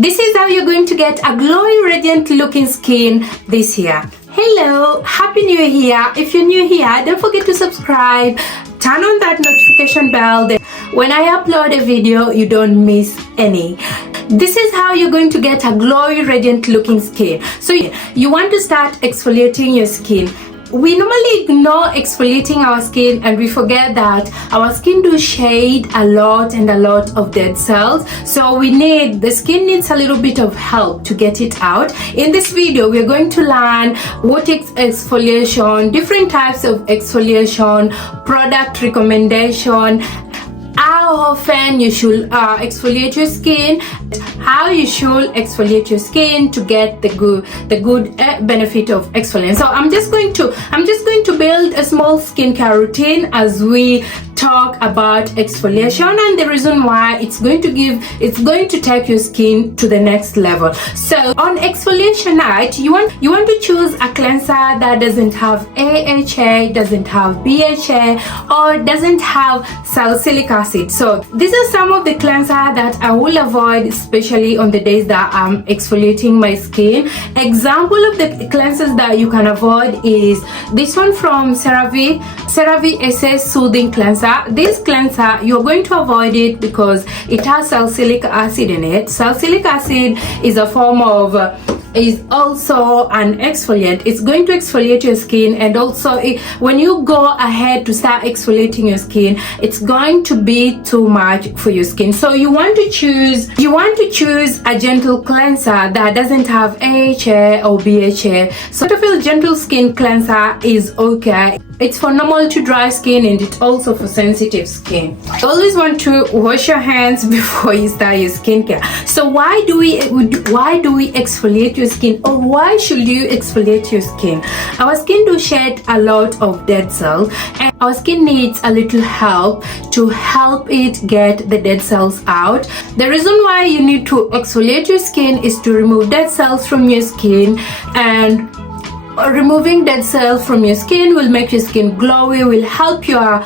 This is how you're going to get a glowy, radiant looking skin this year. Hello, happy new year. If you're new here, don't forget to subscribe, turn on that notification bell. When I upload a video, you don't miss any. This is how you're going to get a glowy, radiant looking skin. So you want to start exfoliating your skin. We normally ignore exfoliating our skin and we forget that our skin do shed a lot of dead cells. So the skin needs a little bit of help to get it out. In this video, we're going to learn what is exfoliation, different types of exfoliation, product recommendation, how often you should exfoliate your skin, how you should exfoliate your skin to get the good benefit of exfoliation. So I'm just going to build a small skincare routine as we talk about exfoliation, and the reason why it's going to take your skin to the next level. So on exfoliation night, you want to choose a cleanser that doesn't have AHA, doesn't have BHA, or doesn't have salicylic acid. So these are some of the cleansers that I will avoid, especially on the days that I'm exfoliating my skin. Example of the cleansers that you can avoid is this one from CeraVe SS Soothing Cleanser. This cleanser, you're going to avoid it because it has salicylic acid in it. Salicylic acid is a form of is also an exfoliant. It's going to exfoliate your skin, and also when you go ahead to start exfoliating your skin, it's going to be too much for your skin. So you want to choose a gentle cleanser that doesn't have AHA or BHA. So a gentle skin cleanser is okay. It's for normal to dry skin, and it's also for sensitive skin. You always want to wash your hands before you start your skincare. So why do we exfoliate your skin, or why should you exfoliate your skin? Our skin do shed a lot of dead cells, and our skin needs a little help to help it get the dead cells out. The reason why you need to exfoliate your skin is to remove dead cells from your skin, and removing dead cells from your skin will make your skin glowy, will help your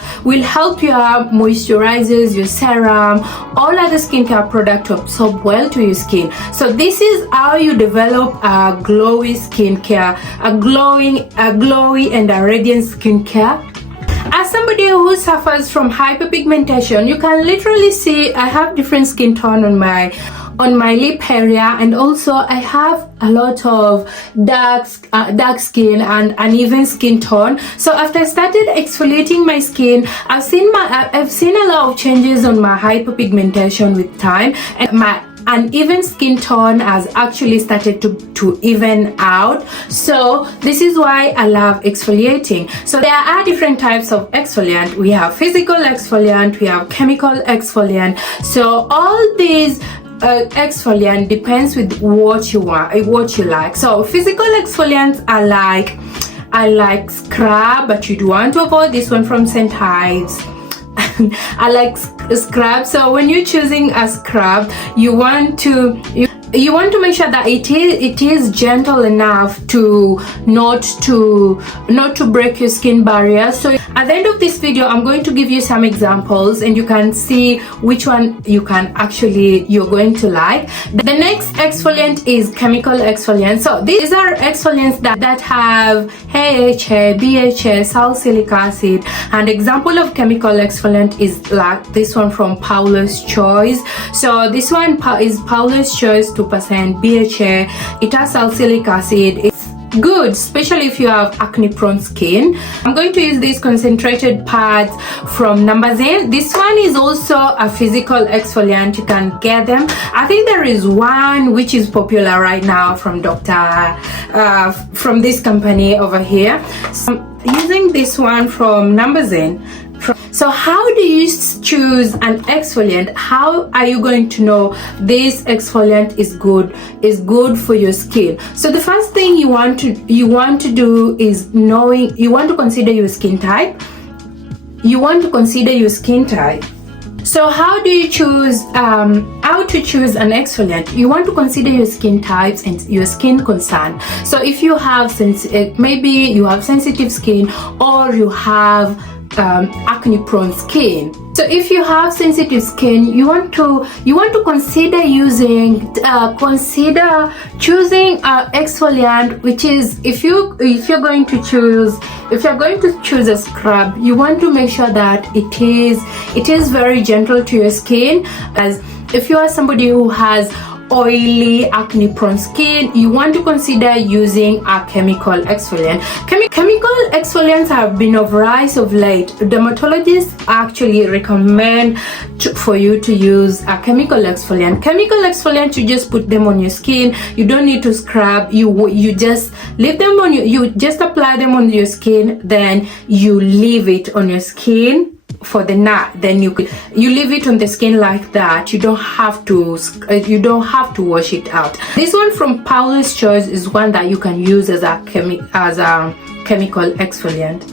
moisturizers, your serum, all other skincare products to absorb well to your skin. So this is how you develop a glowy skincare, a glowy and a radiant skincare. As somebody who suffers from hyperpigmentation, you can literally see I have different skin tone on my lip area, and also I have a lot of dark skin and uneven skin tone. So after I started exfoliating my skin, I've seen a lot of changes on my hyperpigmentation with time, and my uneven skin tone has actually started to even out. So this is why I love exfoliating. So there are different types of exfoliant. We have physical exfoliant, we have chemical exfoliant. So all these exfoliant depends with what you want, what you like. So physical exfoliants are like scrub, but you'd want to avoid this one from St. Ives. I like scrub. So when you're choosing a scrub, you want to make sure that it is gentle enough to not to break your skin barrier. So at the end of this video, I'm going to give you some examples, and you can see which one you're going to like. The next exfoliant is chemical exfoliant. So these are exfoliants that have AHA, BHA, salicylic acid. An example of chemical exfoliant is like this one from Paula's Choice. So this one is Paula's Choice 2% BHA. It has salicylic acid. It's good, especially if you have acne prone skin. I'm going to use these concentrated pads from Numbuzin. This one is also a physical exfoliant. You can get them. I think there is one which is popular right now from from this company over here. So I'm using this one from Numbuzin. So how do you choose an exfoliant? How are you going to know this exfoliant is good for your skin? So the first thing you want to do is you want to consider your skin type. So how do you choose how to choose an exfoliant? You want to consider your skin types and your skin concern. So if you have maybe you have sensitive skin, or you have acne prone skin. So if you have sensitive skin, you want to consider choosing exfoliant, which is, if you're going to choose a scrub, you want to make sure that it is very gentle to your skin. As if you are somebody who has oily, acne prone skin, you want to consider using a chemical exfoliant. Chemical exfoliants have been of rise of late. Dermatologists actually recommend for you to use a chemical exfoliant. Chemical exfoliant, you just put them on your skin. You don't need to scrub. You just leave them on you just apply them on your skin, then you leave it on your skin for the night. Then you leave it on the skin like that. You don't have to wash it out. This one from Paula's Choice is one that you can use as a chemical exfoliant.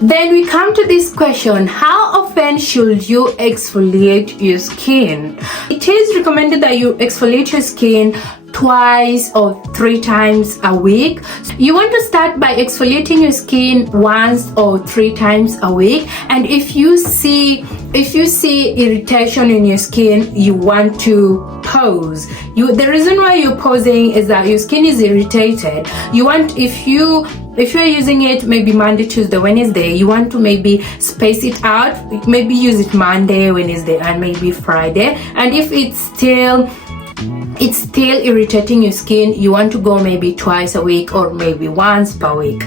Then we come to this question: how often should you exfoliate your skin? It is recommended that you exfoliate your skin twice or 3 times a week. You want to start by exfoliating your skin once or 3 times a week, and if you see irritation in your skin, you want to pause. The reason why you're pausing is that your skin is irritated. You want, if you're using it maybe Monday, Tuesday, Wednesday, you want to maybe space it out. Maybe use it Monday, Wednesday, and maybe Friday. And if it's still irritating your skin, you want to go maybe twice a week or maybe once per week.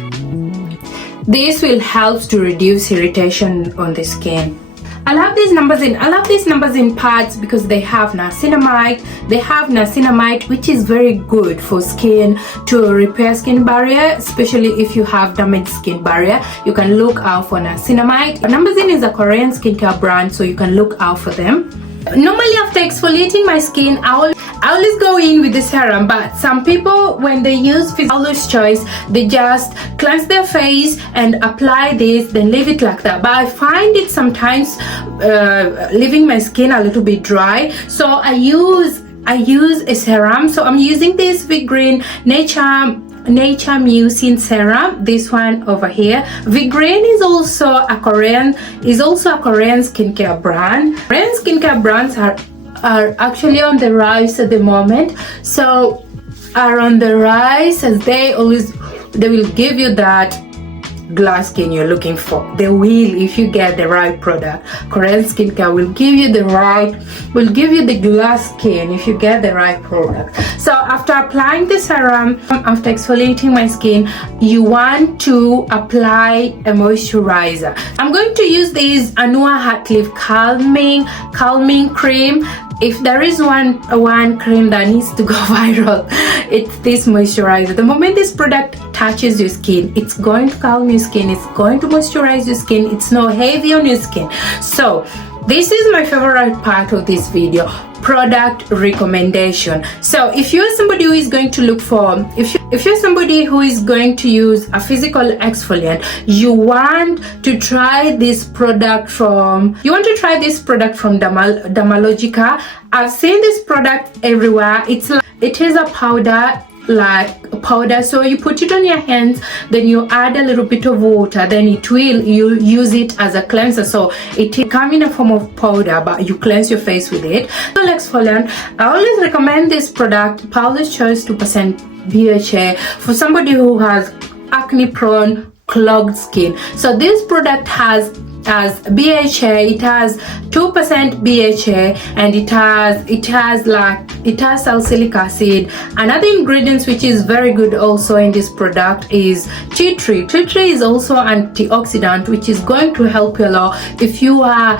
This will help to reduce irritation on the skin. I love these numbuzin pads because they have niacinamide. Which is very good for skin, to repair skin barrier, especially if you have damaged skin barrier. You can look out for niacinamide. Numbuzin is a Korean skincare brand, so you can look out for them. Normally after exfoliating my skin, I always go in with the serum, but some people, when they use Paula's Choice, they just cleanse their face and apply this, then leave it like that. But I find it sometimes leaving my skin a little bit dry, so I use a serum. So I'm using this vegreen nature mucin serum, this one over here. Vegreen is also a Korean skincare brand. Korean skincare brands are actually on the rise at the moment. So are on the rise, as they will give you that glass skin you're looking for. They will, if you get the right product. Korean skincare will give you the glass skin if you get the right product. So after applying the serum, after exfoliating my skin, you want to apply a moisturizer. I'm going to use this Anua Heart Leaf calming cream. If there is one cream that needs to go viral, it's this moisturizer. The moment this product touches your skin, it's going to calm your skin, it's going to moisturize your skin, it's not heavy on your skin. So this is my favorite part of this video, product recommendation. So if you're somebody who is going to look for, if you're somebody who is going to use a physical exfoliant, you want to try this product from Dermatologica. I've seen this product everywhere. It is a powder, so you put it on your hands, then you add a little bit of water, then you use it as a cleanser. So it comes in a form of powder, but you cleanse your face with it. Exfoliant, I always recommend this product, Paula's Choice 2% BHA, for somebody who has acne prone clogged skin. So this product has BHA, it has 2% BHA, and it has salicylic acid. Another ingredient which is very good also in this product is tea tree. Tea tree is also antioxidant, which is going to help you a lot if you have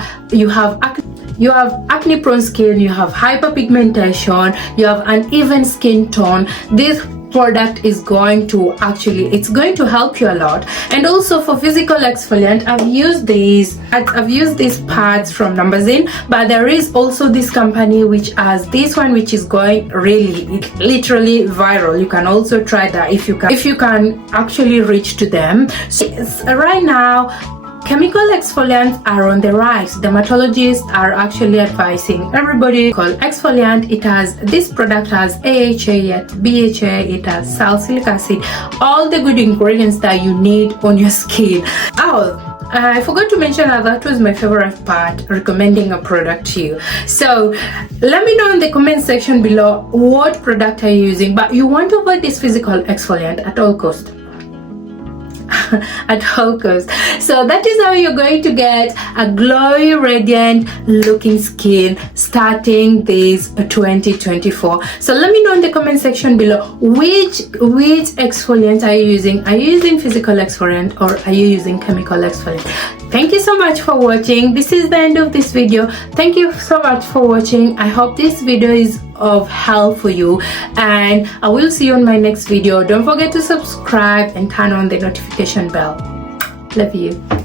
acne prone skin, you have hyperpigmentation, you have uneven skin tone. This product is going to help you a lot. And also for physical exfoliant, I've used these pads from numbuzin, but there is also this company which has this one which is going literally viral. You can also try that if you can actually reach to them. So right now chemical exfoliants are on the rise. Dermatologists are actually advising everybody called exfoliant. This product has AHA, BHA, it has salicylic acid, all the good ingredients that you need on your skin. I forgot to mention that was my favorite part, recommending a product to you. So let me know in the comment section below what product are you using, but you want to avoid this physical exfoliant at all cost. At all costs. So that is how you're going to get a glowy, radiant looking skin starting this 2024. So let me know in the comment section below which exfoliant are you using. Are you using physical exfoliant or are you using chemical exfoliant? Thank you so much for watching. This is the end of this video. Thank you so much for watching. I hope this video is of help for you, and I will see you on my next video. Don't forget to subscribe and turn on the notification bell. Love you.